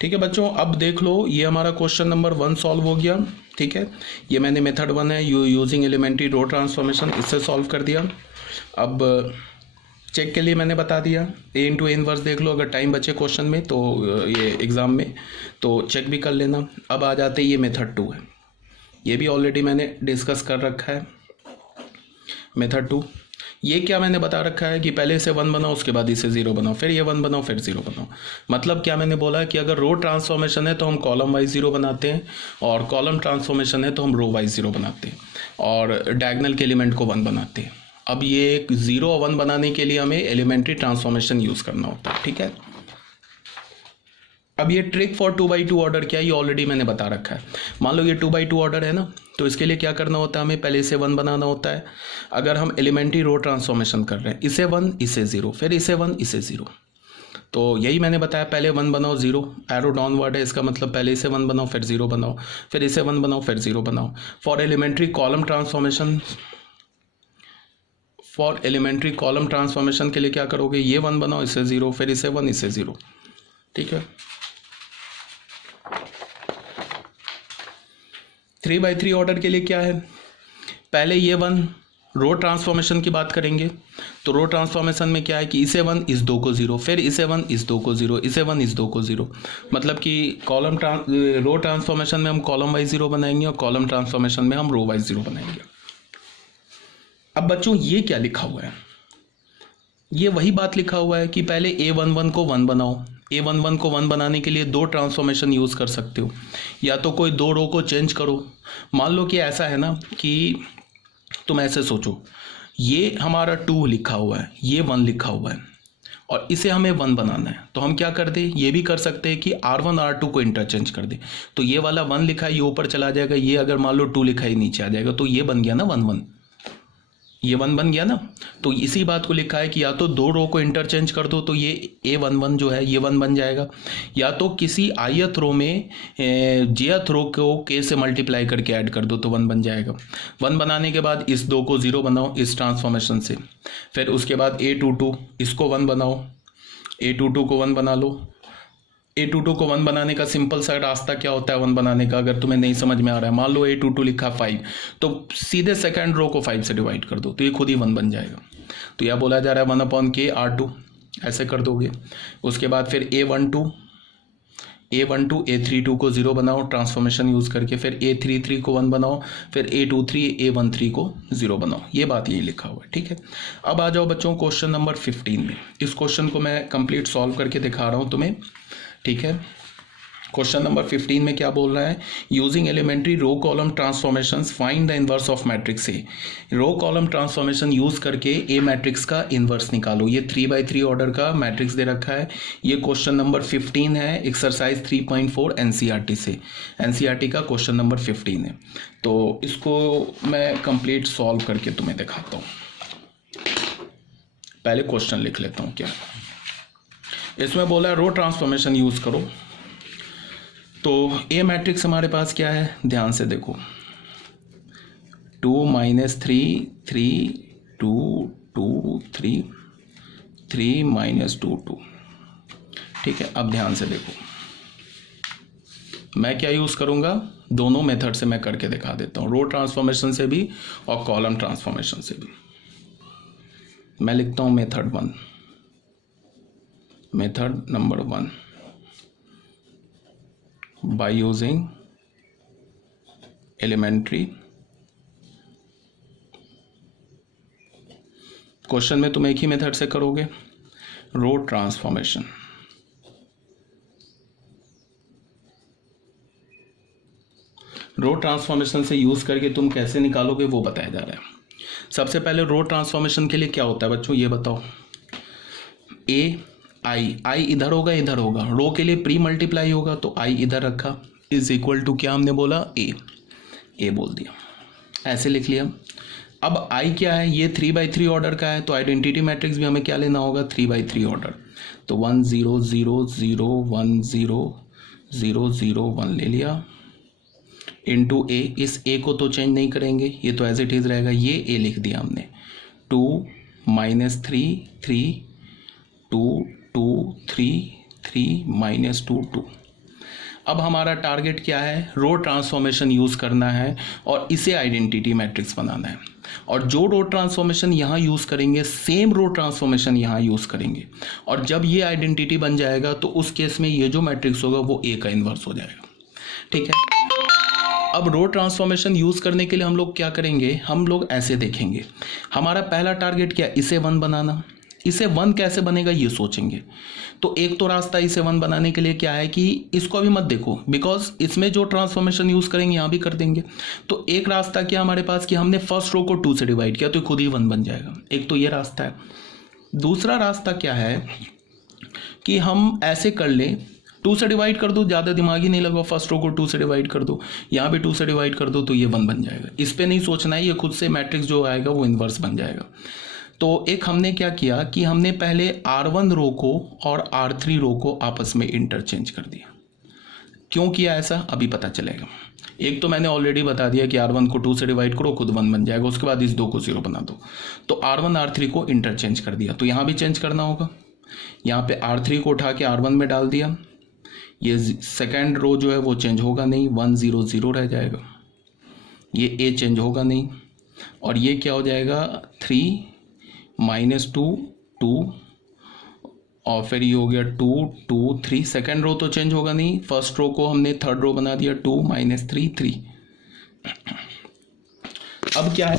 ठीक है बच्चों, अब देख लो ये हमारा क्वेश्चन नंबर 1 सॉल्व हो गया। ठीक है, ये मैंने मेथड 1 है यूजिंग एलिमेंट्री रो ट्रांसफॉर्मेशन, इससे सॉल्व कर दिया। अब चेक के लिए मैंने बता दिया, ए इंटू इनवर्स देख लो अगर टाइम बचे क्वेश्चन में तो, ये एग्ज़ाम में तो चेक भी कर लेना। अब आ जाते ये मेथड 2 है, ये भी ऑलरेडी मैंने डिस्कस कर रखा है। मेथड 2 ये क्या मैंने बता रखा है कि पहले इसे 1 बनाओ उसके बाद इसे 0 बनाओ, फिर ये 1 बनाओ फिर 0 बनाओ। मतलब क्या मैंने बोला कि अगर रो ट्रांसफॉर्मेशन है तो हम कॉलम वाइज 0 बनाते हैं, और कॉलम ट्रांसफॉर्मेशन है तो हम रो वाइज 0 बनाते हैं, और डायगोनल के एलिमेंट को 1 बनाते हैं। अब ये 0 और 1 बनाने के लिए हमें एलिमेंट्री ट्रांसफॉर्मेशन यूज़ करना होता है। ठीक है, अब ये ट्रिक फॉर 2x2 ऑर्डर क्या है, ये ऑलरेडी मैंने बता रखा है। मान लो ये 2x2 ऑर्डर है ना, तो इसके लिए क्या करना होता है, हमें पहले इसे 1 बनाना होता है। अगर हम एलिमेंट्री रो ट्रांसफॉर्मेशन कर रहे हैं, इसे 1 इसे 0 फिर इसे 1 इसे 0, तो यही मैंने बताया, पहले 1 बनाओ 0, एरो डाउनवर्ड है इसका मतलब पहले इसे 1 बनाओ फिर 0 बनाओ, फिर इसे 1 बनाओ फिर 0 बनाओ। फॉर एलिमेंट्री कॉलम ट्रांसफॉर्मेशन के लिए क्या करोगे, ये 1 बनाओ इसे 0 फिर इसे 1 इसे 0। ठीक है, 3x3 ऑर्डर के लिए क्या है, पहले ये 1 रो ट्रांसफॉर्मेशन की बात करेंगे, तो रो ट्रांसफॉर्मेशन में क्या है कि इसे 1 इस 2 को 0 फिर इसे 1 इस 2 को 0 इसे 1 इस 2 को 0। मतलब कि रो ट्रांसफॉर्मेशन में हम कॉलम वाइज 0 बनाएंगे और कॉलम ट्रांसफॉर्मेशन में हम रो वाइज 0 बनाएंगे। अब बच्चों ये क्या लिखा हुआ है, ये वही बात लिखा हुआ है कि पहले A11 को 1 बनाओ। A11 को 1 बनाने के लिए 2 ट्रांसफॉर्मेशन यूज़ कर सकते हो, या तो कोई 2 रो को चेंज करो। मान लो कि ऐसा है ना कि तुम ऐसे सोचो, ये हमारा 2 लिखा हुआ है, ये 1 लिखा हुआ है, और इसे हमें 1 बनाना है, तो हम क्या कर दे, ये भी कर सकते हैं कि R1 R2 को इंटरचेंज कर दे, तो ये वाला 1 लिखा है ये ऊपर चला जाएगा, ये अगर मान लो 2 लिखा है नीचे आ जाएगा, तो ये बन गया ना 1 1, ये 1 बन गया ना। तो इसी बात को लिखा है कि या तो 2 रो को इंटरचेंज कर दो तो ये A11 जो है ये 1 बन जाएगा, या तो किसी ith रो में jth रो को k से मल्टीप्लाई करके ऐड कर दो तो 1 बन जाएगा। 1 बनाने के बाद इस 2 को 0 बनाओ इस ट्रांसफॉर्मेशन से, फिर उसके बाद A22 इसको 1 बनाओ, A22 को 1 बना लो। A22 को 1 बनाने का सिंपल सा रास्ता क्या होता है 1 बनाने का, अगर तुम्हें नहीं समझ में आ रहा है, मान लो A22 लिखा 5, तो सीधे सेकंड रो को 5 से डिवाइड कर दो तो ये खुद ही 1 बन जाएगा। तो यह बोला जा रहा है 1/k R2, ऐसे कर दोगे। उसके बाद फिर A12 A32 को 0 बनाओ ट्रांसफॉर्मेशन यूज़ करके, फिर A33 को 1 बनाओ, फिर A23 A13 को 0 बनाओ, ये बात यही लिखा हुआ है। ठीक है, अब आ जाओ बच्चों क्वेश्चन नंबर 15 में। इस क्वेश्चन को मैं कंप्लीट सॉल्व करके दिखा रहा हूँ तुम्हें। ठीक है, क्वेश्चन नंबर 15 में क्या बोल रहा है, using elementary row column transformation find the inverse of matrix A. Row column transformation use करके ए मैट्रिक्स का इनवर्स निकालो। ये 3x3 ऑर्डर का मैट्रिक्स दे रखा है। ये क्वेश्चन नंबर 15 है, एक्सरसाइज 3.4 एनसीईआरटी से, एनसीईआरटी का क्वेश्चन नंबर 15 है। तो इसको मैं कंप्लीट सॉल्व करके तुम्हें दिखाता हूँ। पहले क्वेश्चन लिख लेता हूँ। क्या इसमें बोला है, रो ट्रांसफॉर्मेशन यूज करो। तो ए मैट्रिक्स हमारे पास क्या है, ध्यान से देखो, 2 - 3 3 2 2 3 3 - 2 2। ठीक है, अब ध्यान से देखो, मैं क्या यूज करूंगा, दोनों मेथड से मैं करके दिखा देता हूं, रो ट्रांसफॉर्मेशन से भी और कॉलम ट्रांसफॉर्मेशन से भी। मैं लिखता हूं method 1, method number 1, by using elementary। Question में तुम एक ही मेथड से करोगे, रो ट्रांसफॉर्मेशन। रो ट्रांसफॉर्मेशन से यूज करके तुम कैसे निकालोगे वो बताया जा रहा है। सबसे पहले रो ट्रांसफॉर्मेशन के लिए क्या होता है बच्चों, ये बताओ। आई इधर होगा इधर होगा, रो के लिए प्री मल्टीप्लाई होगा, तो आई इधर रखा, इज इक्वल टू क्या हमने बोला, ए बोल दिया, ऐसे लिख लिया। अब आई क्या है, ये 3x3 ऑर्डर का है, तो आइडेंटिटी मैट्रिक्स भी हमें क्या लेना होगा, 3x3 ऑर्डर। तो 1 0 0 0 1 0 0 0 1 ले लिया, इंटू ए। इस ए को तो चेंज नहीं करेंगे, ये तो एज इट इज रहेगा, ये ए लिख दिया हमने। 2 - 3 3 2 2 3 3 - 2 2। अब हमारा टारगेट क्या है, रो ट्रांसफॉर्मेशन यूज़ करना है और इसे आइडेंटिटी मैट्रिक्स बनाना है। और जो रो ट्रांसफॉर्मेशन यहाँ यूज़ करेंगे सेम रो ट्रांसफॉर्मेशन यहाँ यूज़ करेंगे, और जब ये आइडेंटिटी बन जाएगा तो उस केस में ये जो मैट्रिक्स होगा वो ए का इन्वर्स हो जाएगा। ठीक है, अब रो ट्रांसफॉर्मेशन यूज़ करने के लिए हम लोग क्या करेंगे, हम लोग ऐसे देखेंगे। हमारा पहला टारगेट क्या, इसे 1 बनाना। इसे 1 कैसे बनेगा ये सोचेंगे। तो एक तो रास्ता इसे 1 बनाने के लिए क्या है कि इसको अभी मत देखो, बिकॉज इसमें जो ट्रांसफॉर्मेशन यूज़ करेंगे यहाँ भी कर देंगे। तो एक रास्ता क्या हमारे पास कि हमने फर्स्ट रो को 2 से डिवाइड किया तो खुद ही 1 बन जाएगा। एक तो ये रास्ता है। दूसरा रास्ता क्या है कि हम ऐसे कर लें, 2 से डिवाइड कर दो, ज़्यादा दिमाग ही नहीं लगा, फर्स्ट रो को 2 से डिवाइड कर दो, यहाँ भी 2 से डिवाइड कर दो तो ये 1 बन जाएगा। इस पर नहीं सोचना है, ये खुद से मैट्रिक्स जो आएगा वो इन्वर्स बन जाएगा। तो एक हमने क्या किया कि हमने पहले R1 रो को और R3 रो को आपस में इंटरचेंज कर दिया। क्यों किया ऐसा अभी पता चलेगा। एक तो मैंने ऑलरेडी बता दिया कि R1 को 2 से डिवाइड करो, खुद 1 बन जाएगा, उसके बाद इस 2 को 0 बना दो। तो R1 R3 को इंटरचेंज कर दिया, तो यहाँ भी चेंज करना होगा। यहाँ पे R3 को उठा के R1 में डाल दिया, ये सेकेंड रो जो है वो चेंज होगा नहीं, 1 0 0 रह जाएगा, ये ए चेंज होगा नहीं, और ये क्या हो जाएगा 3 -2 2, और फिर ये हो गया 2 2 3। सेकेंड रो तो चेंज होगा नहीं, फर्स्ट रो को हमने थर्ड रो बना दिया 2 -3 3। अब क्या है